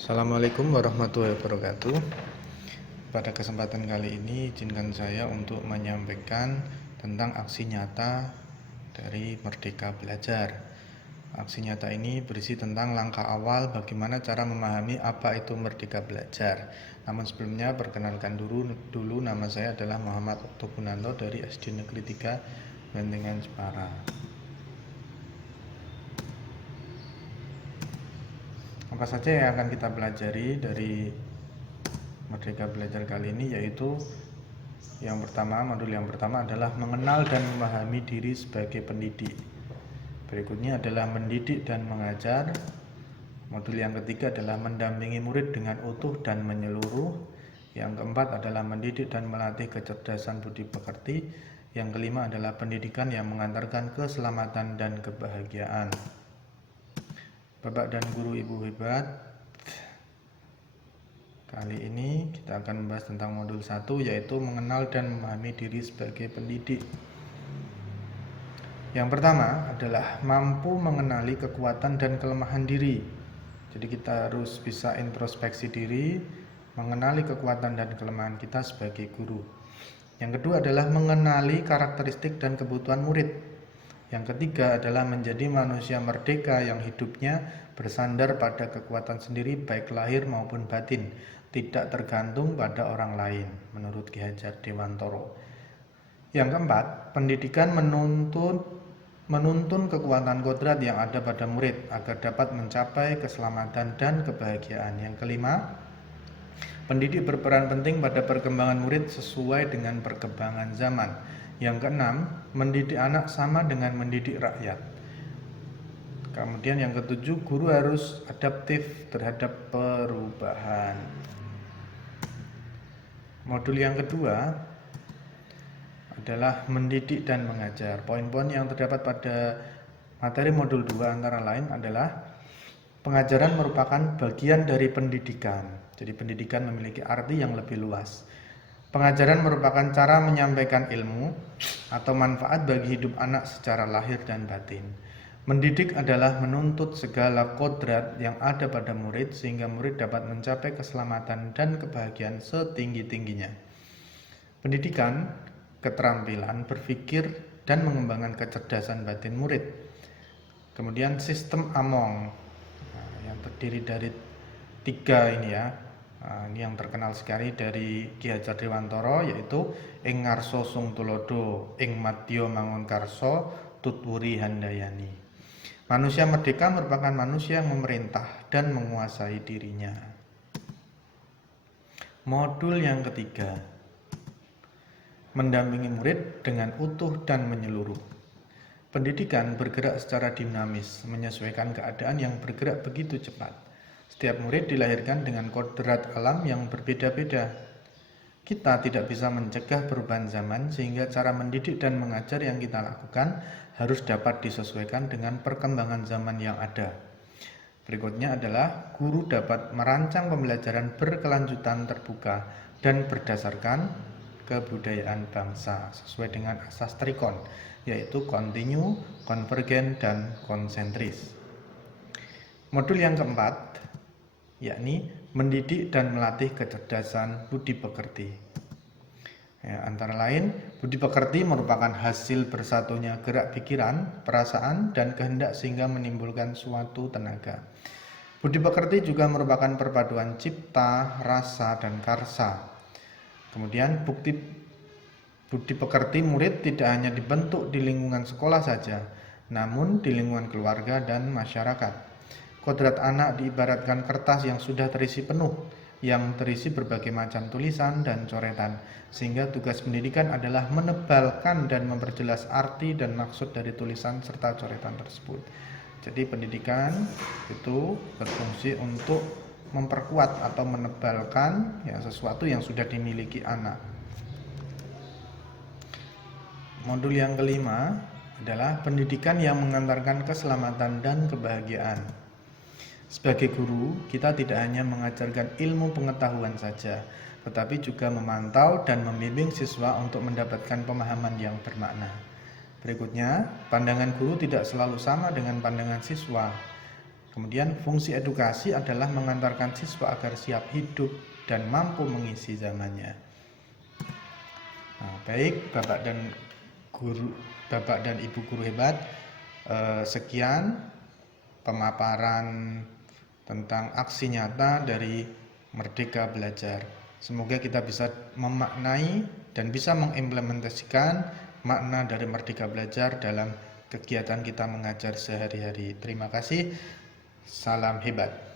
Assalamualaikum warahmatullahi wabarakatuh. Pada kesempatan kali ini izinkan saya untuk menyampaikan tentang aksi nyata dari Merdeka Belajar. Aksi nyata ini berisi tentang langkah awal bagaimana cara memahami apa itu Merdeka Belajar. Namun sebelumnya perkenalkan dulu nama saya adalah Muhammad Oktopunanto dari SD Negeri 3 Bentengan Jepara. Apa saja yang akan kita pelajari dari Merdeka Belajar kali ini, yaitu modul yang pertama adalah mengenal dan memahami diri sebagai pendidik. Berikutnya adalah mendidik dan mengajar. Modul yang ketiga adalah mendampingi murid dengan utuh dan menyeluruh. Yang keempat adalah mendidik dan melatih kecerdasan budi pekerti. Yang kelima adalah pendidikan yang mengantarkan keselamatan dan kebahagiaan. Bapak dan guru ibu hebat, kali ini kita akan membahas tentang modul 1, yaitu mengenal dan memahami diri sebagai pendidik. Yang pertama adalah mampu mengenali kekuatan dan kelemahan diri. Jadi kita harus bisa introspeksi diri, mengenali kekuatan dan kelemahan kita sebagai guru. Yang kedua adalah mengenali karakteristik dan kebutuhan murid. Yang ketiga adalah menjadi manusia merdeka yang hidupnya bersandar pada kekuatan sendiri baik lahir maupun batin, tidak tergantung pada orang lain, menurut Ki Hajar Dewantoro. Yang keempat, pendidikan menuntun kekuatan kodrat yang ada pada murid agar dapat mencapai keselamatan dan kebahagiaan. Yang kelima, pendidik berperan penting pada perkembangan murid sesuai dengan perkembangan zaman. Yang keenam, mendidik anak sama dengan mendidik rakyat. Kemudian yang ketujuh, guru harus adaptif terhadap perubahan. Modul yang kedua adalah mendidik dan mengajar. Poin-poin yang terdapat pada materi modul 2 antara lain adalah pengajaran merupakan bagian dari pendidikan. Jadi pendidikan memiliki arti yang lebih luas. Pengajaran merupakan cara menyampaikan ilmu atau manfaat bagi hidup anak secara lahir dan batin. Mendidik adalah menuntut segala kodrat yang ada pada murid sehingga murid dapat mencapai keselamatan dan kebahagiaan setinggi-tingginya. Pendidikan, keterampilan berpikir dan mengembangkan kecerdasan batin murid. Kemudian sistem Among yang terdiri dari 3 ini ya. Ini yang terkenal sekali dari Ki Hajar Dewantoro, yaitu ing ngarsa sung tulodo, ing madya mangun karsa, tutwuri handayani. Manusia merdeka merupakan manusia yang memerintah dan menguasai dirinya. Modul yang ketiga, mendampingi murid dengan utuh dan menyeluruh. Pendidikan bergerak secara dinamis, menyesuaikan keadaan yang bergerak begitu cepat. Setiap murid dilahirkan dengan kodrat alam yang berbeda-beda. Kita tidak bisa mencegah perubahan zaman, sehingga cara mendidik dan mengajar yang kita lakukan harus dapat disesuaikan dengan perkembangan zaman yang ada. Berikutnya adalah guru dapat merancang pembelajaran berkelanjutan terbuka dan berdasarkan kebudayaan bangsa sesuai dengan asas trikon, yaitu kontinu, konvergen, dan konsentris. Modul yang keempat, yakni mendidik dan melatih kecerdasan budi pekerti. Antara lain, budi pekerti merupakan hasil bersatunya gerak pikiran, perasaan, dan kehendak sehingga menimbulkan suatu tenaga. Budi pekerti juga merupakan perpaduan cipta, rasa, dan karsa. Kemudian budi pekerti murid tidak hanya dibentuk di lingkungan sekolah saja, namun di lingkungan keluarga dan masyarakat. Kodrat anak diibaratkan kertas yang sudah terisi penuh, yang terisi berbagai macam tulisan dan coretan, sehingga tugas pendidikan adalah menebalkan dan memperjelas arti dan maksud dari tulisan serta coretan tersebut. Jadi pendidikan itu berfungsi untuk memperkuat atau menebalkan sesuatu yang sudah dimiliki anak. Modul yang kelima adalah pendidikan yang mengantarkan keselamatan dan kebahagiaan. Sebagai guru, kita tidak hanya mengajarkan ilmu pengetahuan saja, tetapi juga memantau dan membimbing siswa untuk mendapatkan pemahaman yang bermakna. Berikutnya, pandangan guru tidak selalu sama dengan pandangan siswa. Kemudian fungsi edukasi adalah mengantarkan siswa agar siap hidup dan mampu mengisi zamannya. Nah, baik Bapak dan Ibu guru hebat, sekian pemaparan tentang aksi nyata dari Merdeka Belajar. Semoga kita bisa memaknai dan bisa mengimplementasikan makna dari Merdeka Belajar dalam kegiatan kita mengajar sehari-hari. Terima kasih. Salam hebat.